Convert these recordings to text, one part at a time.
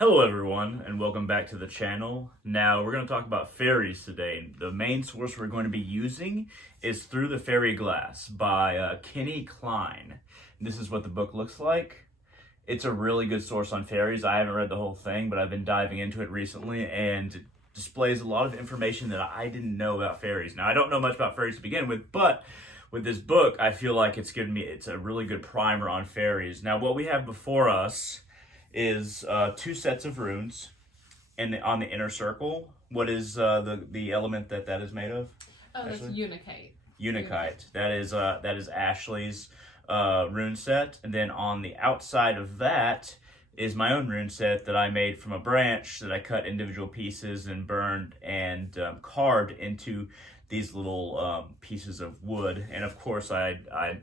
Hello everyone, and welcome back to the channel. Now, we're going to talk about fairies today. The main source we're going to be using is Through the Fairy Glass by Kenny Klein. This is what the book looks like. It's a really good source on fairies. I haven't read the whole thing, but I've been diving into it recently, and it displays a lot of information that I didn't know about fairies. Now, I don't know much about fairies to begin with, but with this book, I feel like it's a really good primer on fairies. Now, what we have before us is two sets of runes, and on the inner circle, what is the element that is made of? Oh, that's Unicate. Unikite. That is Ashley's rune set, and then on the outside of that is my own rune set that I made from a branch that I cut individual pieces and burned and carved into these little pieces of wood. And of course, I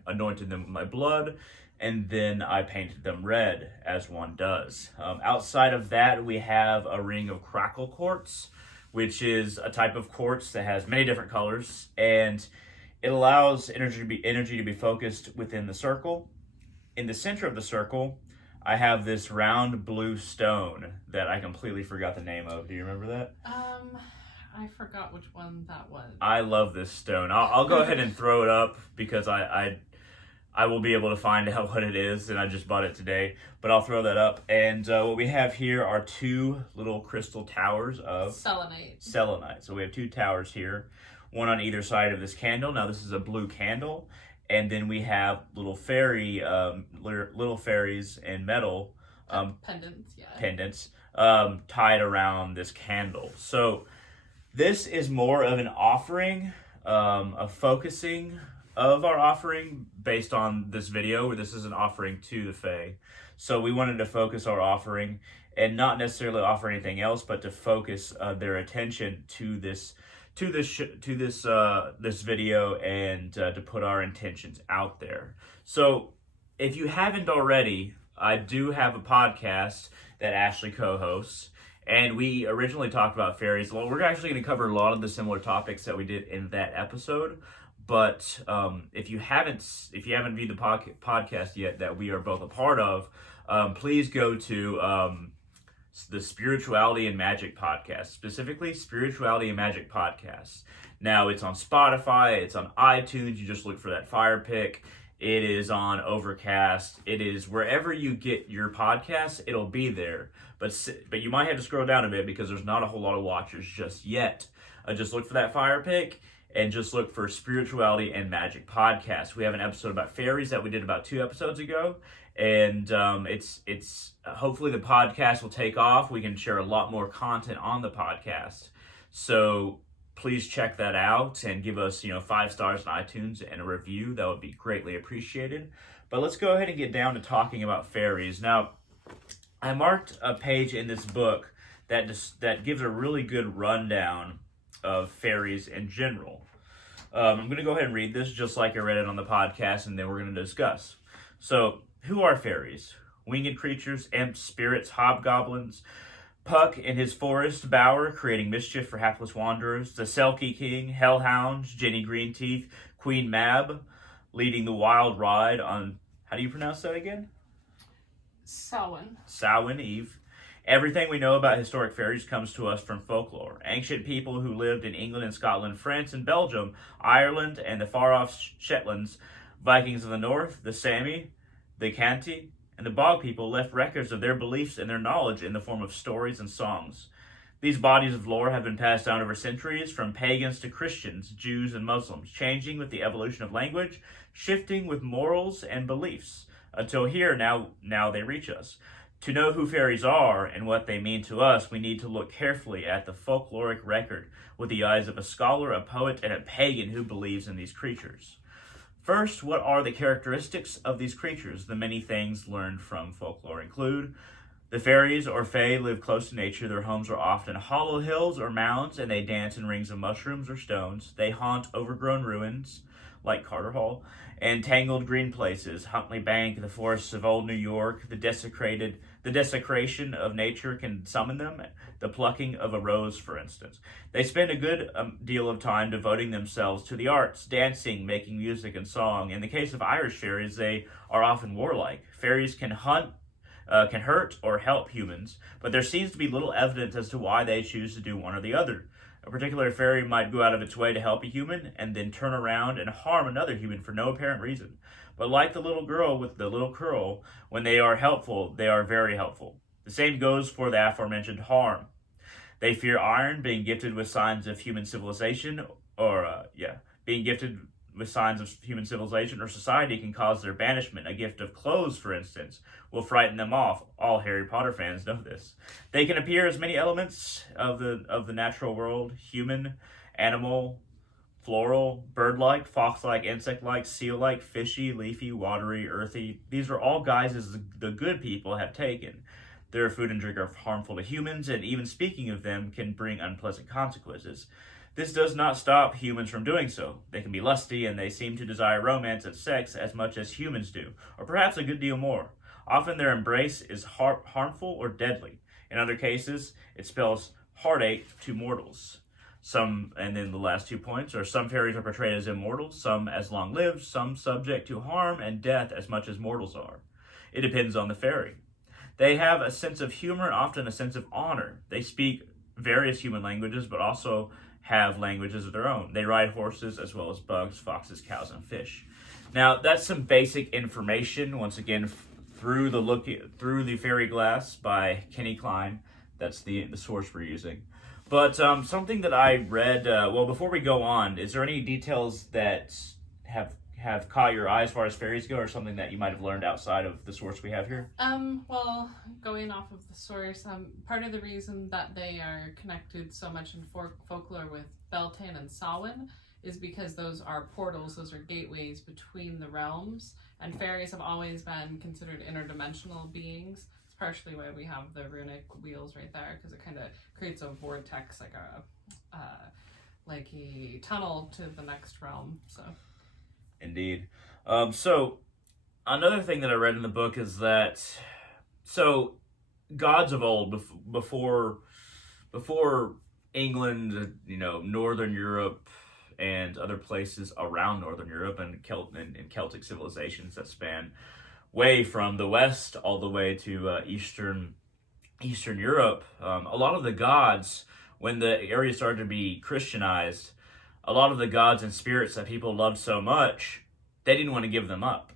anointed them with my blood, and then I painted them red, as one does. Outside of that, we have a ring of crackle quartz, which is a type of quartz that has many different colors, and it allows energy to be focused within the circle. In the center of the circle, I have this round blue stone that I completely forgot the name of. Do you remember that? I forgot which one that was. I love this stone. I'll go ahead and throw it up because I will be able to find out what it is, and I just bought it today, but I'll throw that up. And what we have here are two little crystal towers of selenite. So we have two towers here, one on either side of this candle. Now this is a blue candle, and then we have little fairies in metal pendants tied around this candle. So this is more of an offering, a focusing of our offering based on this video, where this is an offering to the Fae. So we wanted to focus our offering and not necessarily offer anything else, but to focus their attention to this video, and to put our intentions out there. So if you haven't already, I do have a podcast that Ashley co-hosts, and we originally talked about fairies. Well, we're actually going to cover a lot of the similar topics that we did in that episode. But if you haven't viewed the podcast yet that we are both a part of, please go to the Spirituality and Magic podcast, specifically Spirituality and Magic podcast. Now it's on Spotify, it's on iTunes. You just look for that fire pick. It is on Overcast. It is wherever you get your podcasts. It'll be there. But you might have to scroll down a bit because there's not a whole lot of watchers just yet. Just look for that fire pick, and just look for Spirituality and Magic podcast. We have an episode about fairies that we did about 2 episodes ago, and it's hopefully the podcast will take off. We can share a lot more content on the podcast. So please check that out and give us 5 stars on iTunes and a review. That would be greatly appreciated. But let's go ahead and get down to talking about fairies. Now, I marked a page in this book that gives a really good rundown of fairies in general. I'm going to go ahead and read this just like I read it on the podcast, and then we're going to discuss. So, who are fairies? Winged creatures, imps, spirits, hobgoblins. Puck in his forest bower, creating mischief for hapless wanderers. The Selkie King, hellhounds, Jenny Greenteeth, Queen Mab, leading the wild ride on, how do you pronounce that again? Samhain Eve. Everything we know about historic fairies comes to us from folklore. Ancient people who lived in England and Scotland, France and Belgium, Ireland and the far-off Shetlands, Vikings of the North, the Sami, the Canti, and the Bog people left records of their beliefs and their knowledge in the form of stories and songs. These bodies of lore have been passed down over centuries, from pagans to Christians, Jews and Muslims, changing with the evolution of language, shifting with morals and beliefs, until here now they reach us. To know who fairies are and what they mean to us, we need to look carefully at the folkloric record with the eyes of a scholar, a poet, and a pagan who believes in these creatures. First, what are the characteristics of these creatures? The many things learned from folklore include: the fairies or fae live close to nature. Their homes are often hollow hills or mounds, and they dance in rings of mushrooms or stones. They haunt overgrown ruins, like Carter Hall, and tangled green places, Huntley Bank, the forests of old New York. The desecration of nature can summon them, the plucking of a rose, for instance. They spend a good deal of time devoting themselves to the arts, dancing, making music and song. In the case of Irish fairies, they are often warlike. Fairies can hunt can hurt or help humans, but there seems to be little evidence as to why they choose to do one or the other. A particular fairy might go out of its way to help a human and then turn around and harm another human for no apparent reason. But like the little girl with the little curl, when they are helpful, they are very helpful. The same goes for the aforementioned harm. They fear iron, being gifted with signs of human civilization, being gifted with signs of human civilization or society can cause their banishment. A gift of clothes, for instance, will frighten them off. All Harry Potter fans know this. They can appear as many elements of the natural world: human, animal, floral, bird-like, fox-like, insect-like, seal-like, fishy, leafy, watery, earthy. These are all guises the good people have taken. Their food and drink are harmful to humans, and even speaking of them can bring unpleasant consequences. This does not stop humans from doing so. They can be lusty, and they seem to desire romance and sex as much as humans do, or perhaps a good deal more. Often their embrace is harmful or deadly. In other cases, it spells heartache to mortals. And then the last 2 points are: some fairies are portrayed as immortal, some as long-lived, some subject to harm and death as much as mortals are. It depends on the fairy. They have a sense of humor and often a sense of honor. They speak various human languages, but also have languages of their own. They ride horses as well as bugs, foxes, cows, and fish. Now, that's some basic information, once again, through the Fairy Glass by Kenny Klein. That's the source we're using. But something that I read, before we go on, is there any details that have caught your eye as far as fairies go, or something that you might have learned outside of the source we have here? Well, going off of the source, part of the reason that they are connected so much in folklore with Beltane and Samhain is because those are portals, those are gateways between the realms, and fairies have always been considered interdimensional beings. It's partially why we have the runic wheels right there, because it kind of creates a vortex, like a tunnel to the next realm. Indeed. So another thing that I read in the book is that gods of old, before England, Northern Europe and other places around Northern Europe and Celtic civilizations that span way from the west all the way to Eastern Europe, a lot of the gods, when the area started to be Christianized, a lot of the gods and spirits that people loved so much, they didn't want to give them up.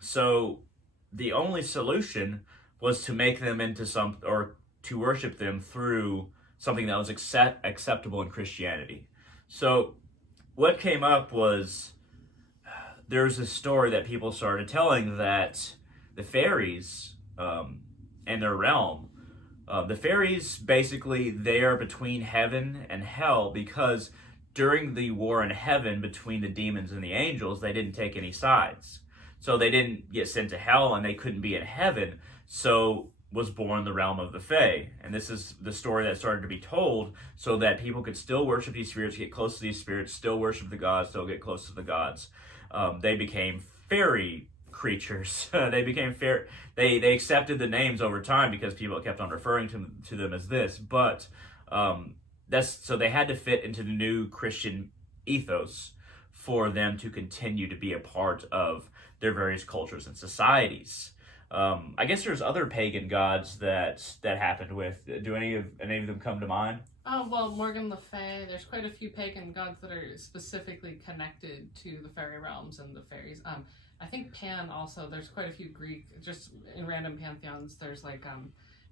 So the only solution was to make them into or to worship them through something that was acceptable in Christianity. So what came up was, there's a story that people started telling that the fairies and their realm, the fairies, basically, they are between heaven and hell because during the war in heaven between the demons and the angels, they didn't take any sides. So they didn't get sent to hell and they couldn't be in heaven. So was born the realm of the Fae. And this is the story that started to be told so that people could still worship these spirits, get close to these spirits, still worship the gods, still get close to the gods. They became fairy creatures. They became fair. They accepted the names over time because people kept on referring to them as this. But so they had to fit into the new Christian ethos for them to continue to be a part of their various cultures and societies. I guess there's other pagan gods that happened with. Do any of them come to mind? Oh, well, Morgan Le Fay. There's quite a few pagan gods that are specifically connected to the fairy realms and the fairies. I think Pan also, there's quite a few Greek, just in random pantheons, there's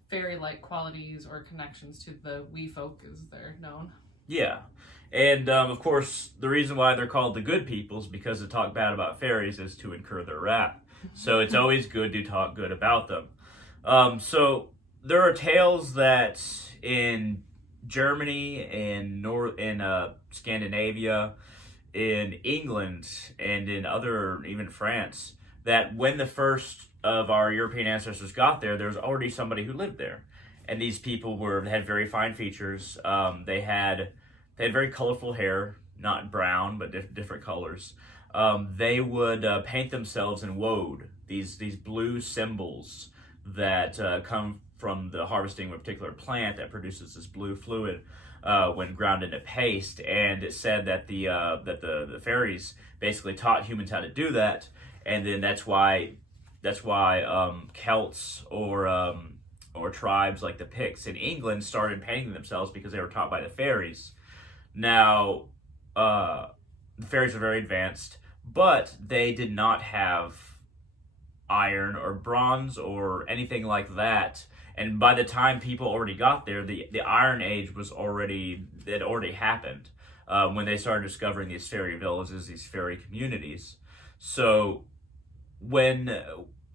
fairy-like qualities or connections to the wee folk, as they're known. Yeah. And, of course, the reason why they're called the good peoples, because to talk bad about fairies is to incur their wrath. So it's always good to talk good about them. So there are tales that in Germany, in Scandinavia, in England, and in even France, that when the first of our European ancestors got there, was already somebody who lived there. And these people had very fine features. They had very colorful hair, not brown, but different colors. They would paint themselves in woad, these blue symbols that come from the harvesting of a particular plant that produces this blue fluid when ground into paste. And it said that the fairies basically taught humans how to do that, and then that's why That's why Celts or tribes like the Picts in England started painting themselves because they were taught by the fairies. Now, the fairies are very advanced, but they did not have iron or bronze or anything like that. And by the time people already got there, the Iron Age was already it already happened when they started discovering these fairy villages, these fairy communities. So when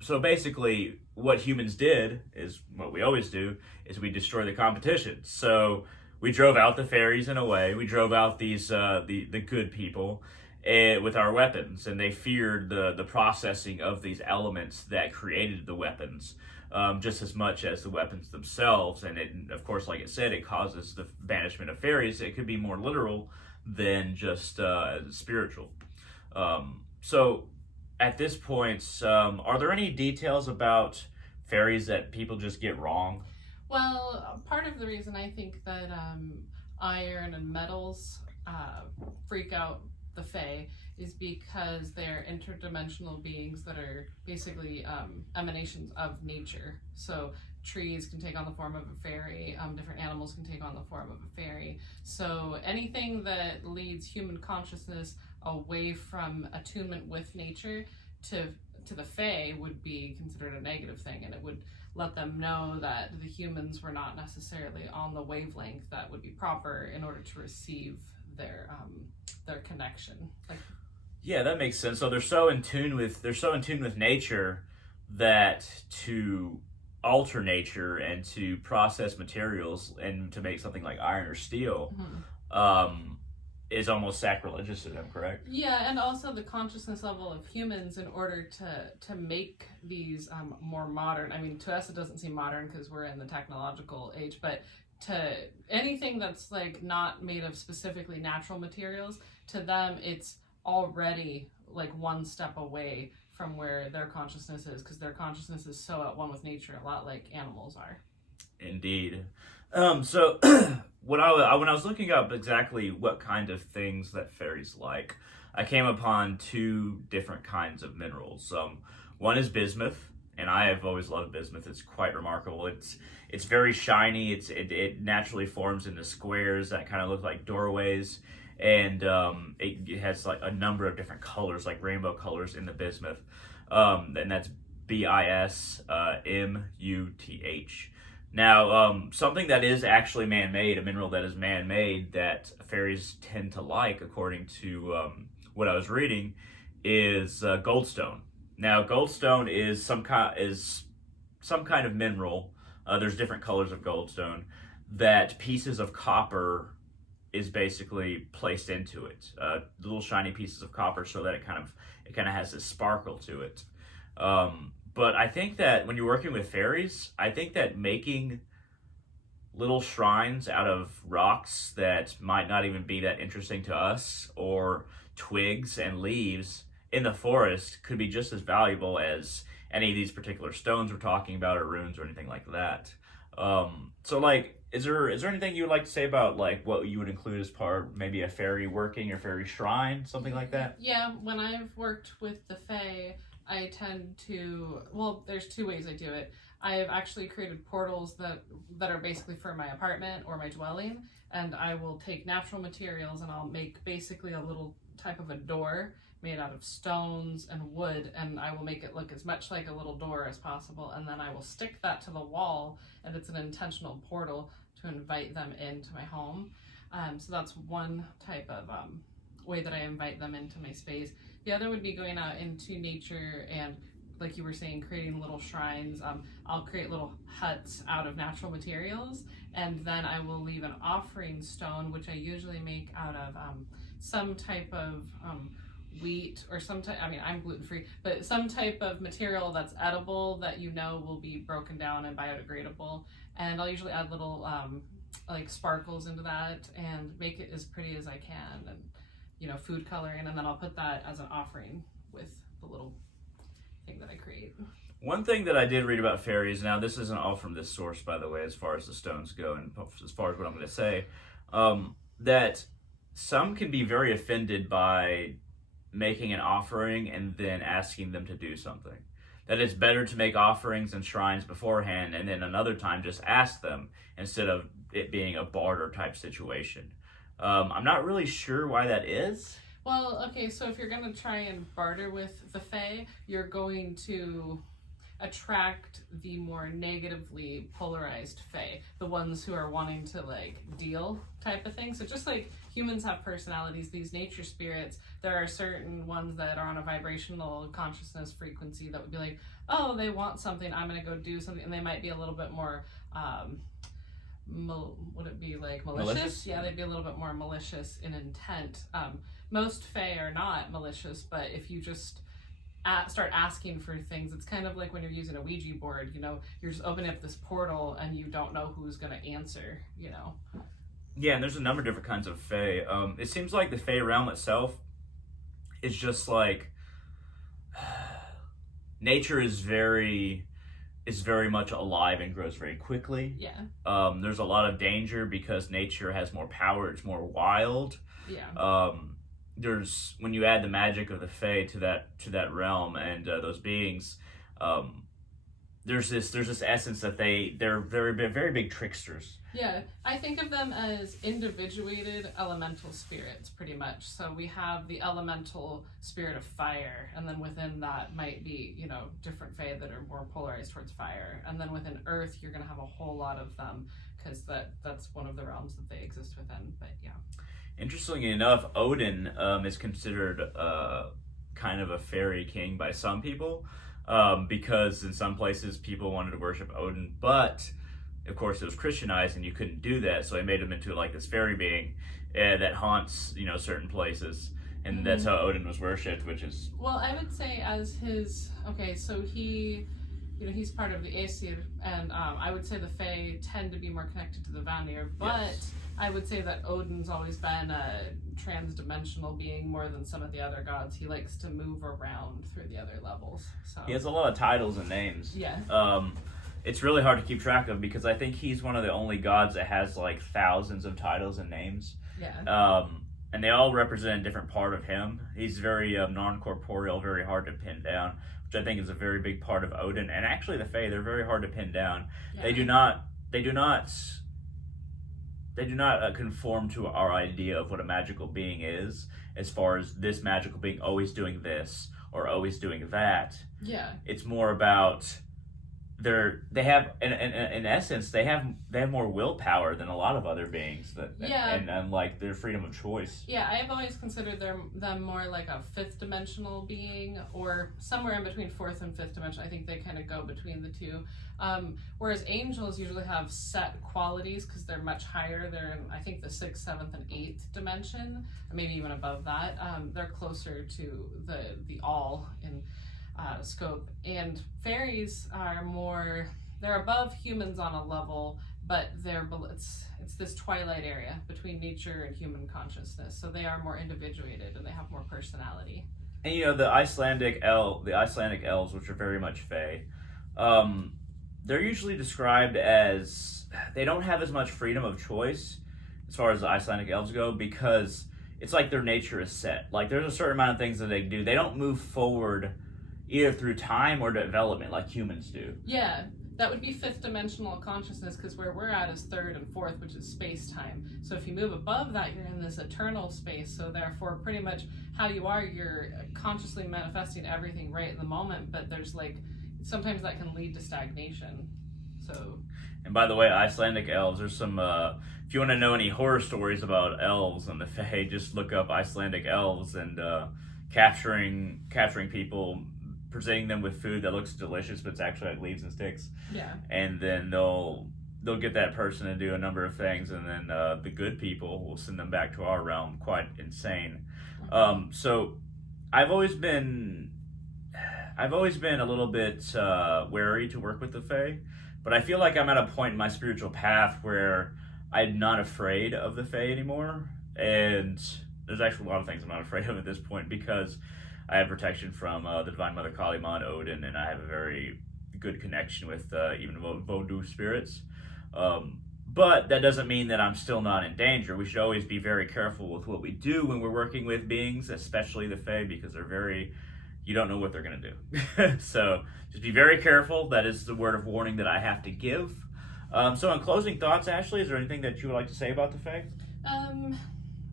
so basically what humans did is what we always do is we destroy the competition. So we drove out the fairies in a way. We drove out these the good people with our weapons, and they feared the processing of these elements that created the weapons just as much as the weapons themselves. And it, of course, like it said, it causes the banishment of fairies. It could be more literal than just spiritual. So at this point, are there any details about fairies that people just get wrong? Well, part of the reason I think that iron and metals freak out the Fae is because they're interdimensional beings that are basically emanations of nature. So trees can take on the form of a fairy, different animals can take on the form of a fairy. So anything that leads human consciousness away from attunement with nature to the Fae would be considered a negative thing, and it would let them know that the humans were not necessarily on the wavelength that would be proper in order to receive their connection. Like, Yeah, that makes sense. So they're so in tune with nature that to alter nature and to process materials and to make something like iron or steel is almost sacrilegious to them, correct? yeah, and also the consciousness level of humans in order to make these more modern. I mean, to us it doesn't seem modern because we're in the technological age, but to anything that's like not made of specifically natural materials, to them it's already like one step away from where their consciousness is, because their consciousness is so at one with nature, a lot like animals are. Indeed. So when I was looking up exactly what kind of things that fairies like, I came upon two different kinds of minerals. One is bismuth, and I have always loved bismuth. It's quite remarkable. It's very shiny. It naturally forms into squares that kind of look like doorways, and it has like a number of different colors, like rainbow colors in the bismuth, and that's BISMUTH. Now, something that is actually man-made, a mineral that is man-made that fairies tend to like, according to what I was reading, is goldstone. Now, goldstone is some kind of mineral. There's different colors of goldstone that pieces of copper is basically placed into it. Little shiny pieces of copper, so that it kind of has this sparkle to it. But I think that when you're working with fairies, I think that making little shrines out of rocks that might not even be that interesting to us, or twigs and leaves in the forest, could be just as valuable as any of these particular stones we're talking about, or runes, or anything like that. So like, is there anything you would like to say about like what you would include as part, maybe a fairy working or fairy shrine, something like that? Yeah, when I've worked with the Fae, I tend to, well, there's two ways I do it. I have actually created portals that are basically for my apartment or my dwelling, and I will take natural materials and I'll make basically a little type of a door made out of stones and wood, and I will make it look as much like a little door as possible, and then I will stick that to the wall, and it's an intentional portal to invite them into my home. So that's one type of way that I invite them into my space. The other would be going out into nature and, like you were saying, creating little shrines. I'll create little huts out of natural materials, and then I will leave an offering stone, which I usually make out of some type of wheat, or some type, I mean, I'm gluten-free, but some type of material that's edible that you know will be broken down and biodegradable. And I'll usually add little like sparkles into that and make it as pretty as I can, and food coloring, and then I'll put that as an offering with the little thing that I create. One thing that I did read about fairies, now this isn't all from this source, by the way, as far as the stones go, and as far as what I'm going to say, that some can be very offended by making an offering and then asking them to do something. that it's better to make offerings and shrines beforehand, and then another time just ask them instead of it being a barter type situation. I'm not really sure why that is. Well, okay, so if you're going to try and barter with the Fae, you're going to attract the more negatively polarized Fae, the ones who are wanting to like deal type of thing. So just like humans have personalities, these nature spirits, there are certain ones that are on a vibrational consciousness frequency that would be like, oh, they want something, I'm going to go do something, and they might be a little bit more would it be like malicious? Yeah, they'd be a little bit more malicious in intent. Most Fae are not malicious, but if you just start asking for things, it's kind of like when you're using a Ouija board, you know, you're just opening up this portal and you don't know who's going to answer, you know. Yeah, and there's a number of different kinds of Fae. It seems like the Fae realm itself is just like nature is very much alive and grows very quickly. Yeah. There's a lot of danger because nature has more power, it's more wild. Yeah. There's when you add the magic of the Fae to that realm and those beings, there's this essence that they're very big tricksters. Yeah, I think of them as individuated elemental spirits, pretty much. So we have the elemental spirit of fire, and then within that might be, you know, different Fae that are more polarized towards fire. And then within Earth, you're going to have a whole lot of them, because that's one of the realms that they exist within. But yeah. Interestingly enough, Odin is considered kind of a fairy king by some people, because in some places people wanted to worship Odin, but of course it was Christianized and you couldn't do that, so they made him into like this fairy being that haunts, you know, certain places, and that's how Odin was worshipped, which is... Well, I would say as his... Okay, so he... You know, he's part of the Aesir, and I would say the Fae tend to be more connected to the Vanir, but yes. I would say that Odin's always been a trans-dimensional being more than some of the other gods. He likes to move around through the other levels. So he has a lot of titles and names. Yeah. It's really hard to keep track of because I think he's one of the only gods that has like thousands of titles and names. Yeah. And they all represent a different part of him. He's very non-corporeal, very hard to pin down, which I think is a very big part of Odin. And actually the Fae, they're very hard to pin down. Yeah. They do not conform to our idea of what a magical being is, as far as this magical being always doing this or always doing that. Yeah. It's more about they have in essence they have more willpower than a lot of other beings and like their freedom of choice. Yeah, I've always considered them more like a fifth dimensional being, or somewhere in between fourth and fifth dimension. I think they kind of go between the two. Whereas angels usually have set qualities because they're much higher. They're in, I think, the sixth, seventh, and eighth dimension, maybe even above that. They're closer to the all in scope. And fairies are more, they're above humans on a level, but it's this twilight area between nature and human consciousness. So they are more individuated and they have more personality. And you know, the Icelandic elves, which are very much Fae, they're usually described as they don't have as much freedom of choice as far as the Icelandic elves go, because it's like their nature is set. Like there's a certain amount of things that they do. They don't move forward either through time or development like humans do. Yeah, that would be fifth dimensional consciousness, because where we're at is third and fourth, which is space-time. So if you move above that, you're in this eternal space. So therefore, pretty much how you are, you're consciously manifesting everything right in the moment, but there's like, sometimes that can lead to stagnation. So. And by the way, Icelandic elves, there's some, if you want to know any horror stories about elves and the Fae, just look up Icelandic elves and capturing people, presenting them with food that looks delicious, but it's actually like leaves and sticks. Yeah. And then they'll get that person to do a number of things, and then the good people will send them back to our realm. Quite insane. So I've always been a little bit wary to work with the Fae, but I feel like I'm at a point in my spiritual path where I'm not afraid of the Fae anymore. And there's actually a lot of things I'm not afraid of at this point, because I have protection from the Divine Mother Kali Ma and Odin, and I have a very good connection with even Vodou spirits. But that doesn't mean that I'm still not in danger. We should always be very careful with what we do when we're working with beings, especially the Fae, because they're very, you don't know what they're going to do. So just be very careful. That is the word of warning that I have to give. So in closing thoughts, Ashley, is there anything that you would like to say about the Fae?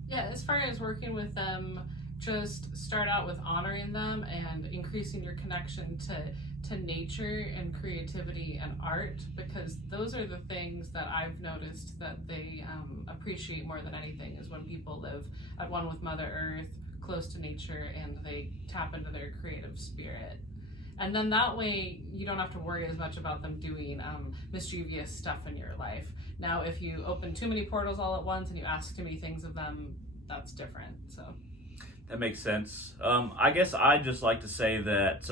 Yeah, as far as working with them, just start out with honoring them and increasing your connection to nature and creativity and art, because those are the things that I've noticed that they appreciate more than anything, is when people live at one with Mother Earth, close to nature, and they tap into their creative spirit. And then that way you don't have to worry as much about them doing mischievous stuff in your life. Now, if you open too many portals all at once and you ask too many things of them, that's different. So that makes sense. I guess I'd just like to say that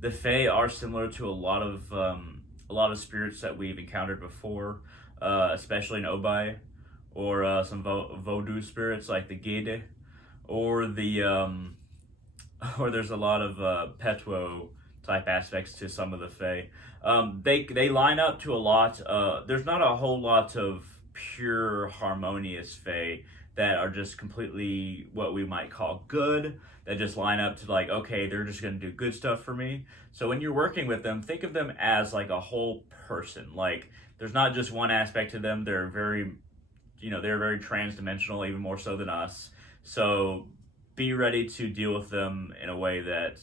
the Fae are similar to a lot of spirits that we've encountered before, especially in Obai, or some Vodou spirits like the Gede, or or there's a lot of Petwo type aspects to some of the Fae. They line up to a lot. There's not a whole lot of pure harmonious Fae that are just completely what we might call good, that just line up to like, okay, they're just going to do good stuff for me. So when you're working with them, think of them as like a whole person. Like there's not just one aspect to them. They're very trans-dimensional, even more so than us. So be ready to deal with them in a way that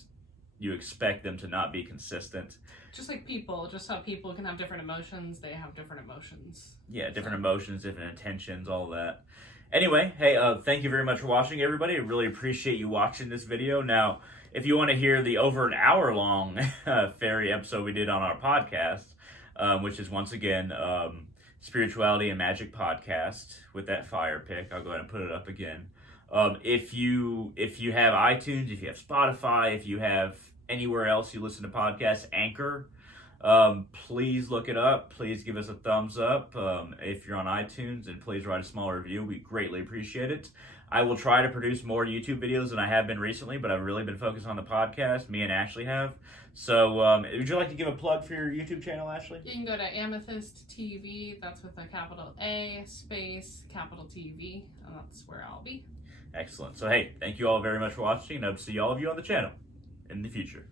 you expect them to not be consistent. Just like people, just how people can have different emotions, they have different emotions. Yeah, different emotions, different intentions, all that. Anyway, hey, thank you very much for watching, everybody. I really appreciate you watching this video. Now, if you want to hear the over an hour long Faerie episode we did on our podcast, which is once again Spirituality and Magic Podcast with that fire pick, I'll go ahead and put it up again. If you have iTunes, if you have Spotify, if you have anywhere else you listen to podcasts, Anchor, please look it up. Please give us a thumbs up if you're on iTunes, and please write a small review. We greatly appreciate it. I will try to produce more YouTube videos than I have been recently, but I've really been focused on the podcast. Me and Ashley have. So would you like to give a plug for your YouTube channel, Ashley? You can go to Amethyst TV. That's with a capital A space capital TV, and that's where I'll be. Excellent. So hey, thank you all very much for watching, and I'll see all of you on the channel in the future.